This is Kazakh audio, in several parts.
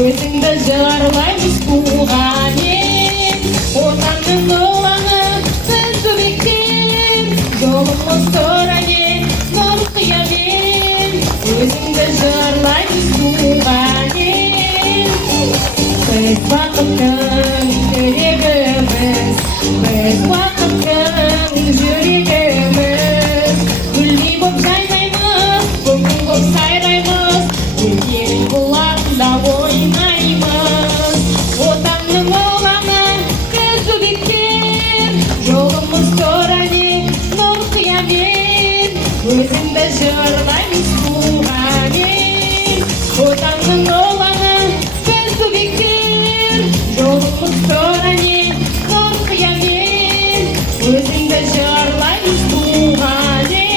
өзіңді жырлаймыз туған ел. Отанның ұланы біз бекем, жолымыз туране нұр қиямет. Өзіңді жырлаймыз туған ел. Біз бақыттың жүрегіміз, біз бақыттың жүрегіміз. Гүлдей боп жайнаймыз, көңіл боп сайраймыз, өлкенің бұлағында ойнаймыз. Отанның ұланы біз бекем, жолымыз туране нұр қиямет. Өзіңді жырлаймыз туған ел. Отанның ұланы біз бекем, жолымыз туране нұр қиямет. Өзіңді жырлаймыз туған ел.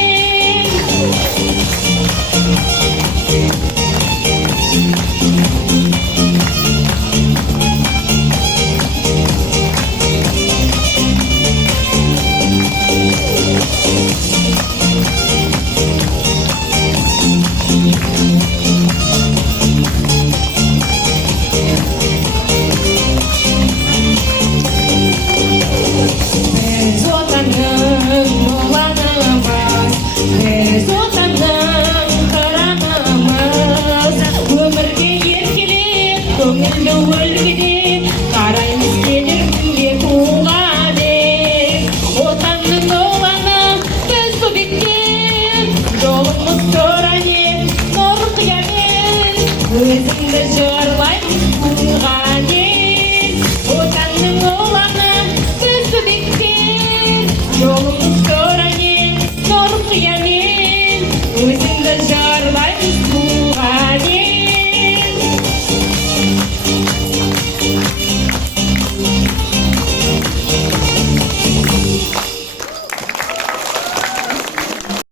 Біз отанның ұланымыз, біз отанның қыранымыз. Өмірге еркелеп, көңілді өлкеде, қараймыз келер күнге туған ел. Отанның ұланы біз бекем, жолымыз туране нұр қиямет. Өзіңді жыр